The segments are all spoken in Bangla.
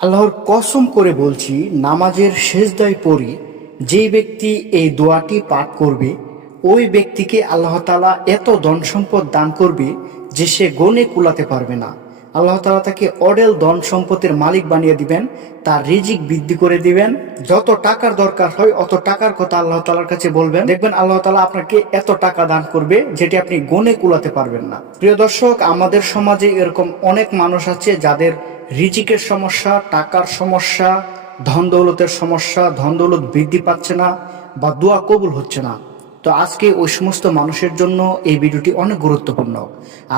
আল্লাহর কসম করে বলছি, নামাজের সেজদায় পড়ি যেই ব্যক্তি এই দোয়াটি পাঠ করবে ওই ব্যক্তিকে আল্লাহ তাআলা এত ধন সম্পদ দান করবে যে সে গণে কুলাতে পারবে না। আল্লাহ তাআলা তাকে অডেল ধন সম্পদের মালিক বানিয়ে দিবেন, তার রিজিক বৃদ্ধি করে দিবেন। যত টাকার দরকার হয় অত টাকার কথা আল্লাহ তাআলার কাছে বলবেন, দেখবেন আল্লাহ তাআলা আপনাকে এত টাকা দান করবে যেটি আপনি গণে কুলাতে পারবেন না। প্রিয় দর্শক, আমাদের সমাজে এরকম অনেক মানুষ আছে যাদের রিজিকের সমস্যা, টাকার সমস্যা, ধন দৌলতের সমস্যা, ধন দৌলত বৃদ্ধি পাচ্ছে না বা দোয়া কবুল হচ্ছে না। তো আজকে ওই সমস্ত মানুষের জন্য এই ভিডিওটি অনেক গুরুত্বপূর্ণ।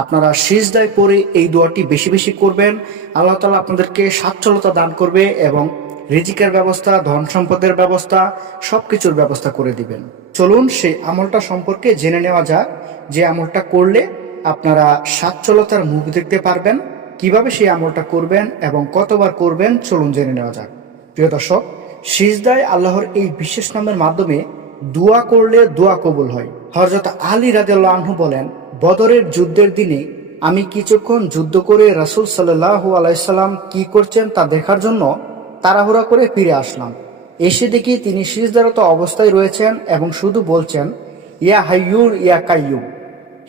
আপনারা সিজদায় পড়ে এই দোয়াটি বেশি বেশি করবেন, আল্লাহ তাআলা আপনাদেরকে সচ্ছলতা দান করবে এবং রিজিকের ব্যবস্থা, ধন সম্পদের ব্যবস্থা, সবকিছুর ব্যবস্থা করে দিবেন। চলুন সেই আমলটা সম্পর্কে জেনে নেওয়া যাক, যে আমলটা করলে আপনারা সচ্ছলতার মুখ দেখতে পারবেন। কিভাবে সেই আমলটা করবেন এবং কতবার করবেন চলুন জেনে নেওয়া যাক। প্রিয় দর্শক, সিজদায় আল্লাহর এই বিশেষ নামের মাধ্যমে দোয়া করলে দোয়া কবুল হয়। হযরত আলী রাদিয়াল্লাহু আনহু বলেন, বদরের যুদ্ধের দিনে আমি কিছুক্ষণ যুদ্ধ করে রাসূল সাল্লাল্লাহু আলাইহি সাল্লাম কি করছেন তা দেখার জন্য তাড়াহুড়া করে ফিরে আসলাম। এসে দেখি তিনি সিজদারত অবস্থায় রয়েছেন এবং শুধু বলছেন, ইয়া হাইয়ুল ইয়া কাইয়ুম,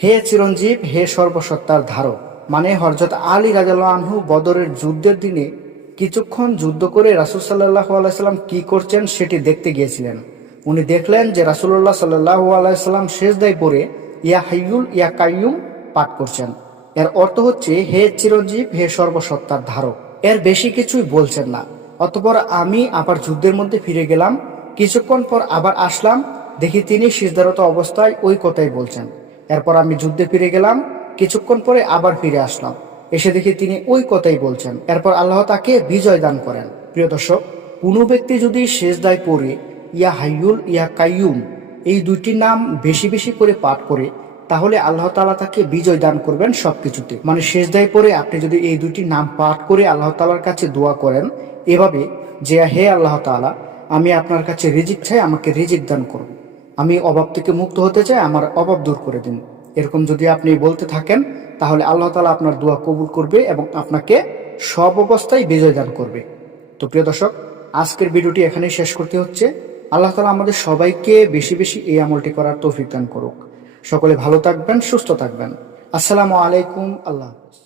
হে চিরঞ্জীব, হে সর্বসত্তার ধারক। মানে হযরত আলী রাদিয়াল্লাহু আনহু বদরের যুদ্ধের দিনে কিছুক্ষণ যুদ্ধ করে রাসূল সাল্লাল্লাহু আলাইহি সাল্লাম কি করছেন সেটি দেখতে গিয়েছিলেন। উনি দেখলেন যে রাসূলুল্লাহ সাল্লাল্লাহু আলাইহি সাল্লাম সিজদায় পড়ে ইয়া হাইয়ুল ইয়া কাইয়ুম পাঠ করছেন। এর অর্থ হচ্ছে, হে চিরঞ্জীব, হে সর্বসত্তার ধারক। এর বেশি কিছুই বলছেন না। অতঃপর আমি আবার যুদ্ধের মধ্যে ফিরে গেলাম। কিছুক্ষণ পর আবার আসলাম, দেখি তিনি সিজদারত অবস্থায় ওই কথাই বলছেন। এরপর আমি যুদ্ধে ফিরে গেলাম, কিছুক্ষণ পরে আবার ফিরে আসলাম, এসে দেখি তিনি ওই কথাই বলছেন। এরপর আল্লাহ তাকে বিজয় দান করেন। প্রিয় দর্শক, কোনো ব্যক্তি যদি সিজদায় পড়ে ইয়া হাইয়ুল ইয়া কাইয়ুম এই দুইটি নাম বেশি বেশি করে পাঠ করে, তাহলে আল্লাহ তাআলা তাকে বিজয় দান করবেন সবকিছুতে। মানে সিজদায় পড়ে আপনি যদি এই দুইটি নাম পাঠ করে আল্লাহ তাআলার কাছে দোয়া করেন এভাবে, যে হে আল্লাহ তাআলা, আমি আপনার কাছে রিজিক চাই, আমাকে রিজিক দান করুন, আমি অভাব থেকে মুক্ত হতে চাই, আমার অভাব দূর করে দিন, এরকম যদি আপনি বলতে থাকেন তাহলে আল্লাহ তাআলা আপনার দোয়া কবুল করবে এবং আপনাকে সব অবস্থায় বিজয় দান করবে। তো প্রিয় দর্শক, আজকের ভিডিওটি এখানেই শেষ করতে হচ্ছে। আল্লাহ তাআলা আমাদের সবাইকে বেশি বেশি এই আমলটি করার তৌফিক দান করুক। সকলে ভালো থাকবেন, সুস্থ থাকবেন। আসসালামু আলাইকুম। আল্লাহ হাফেজ।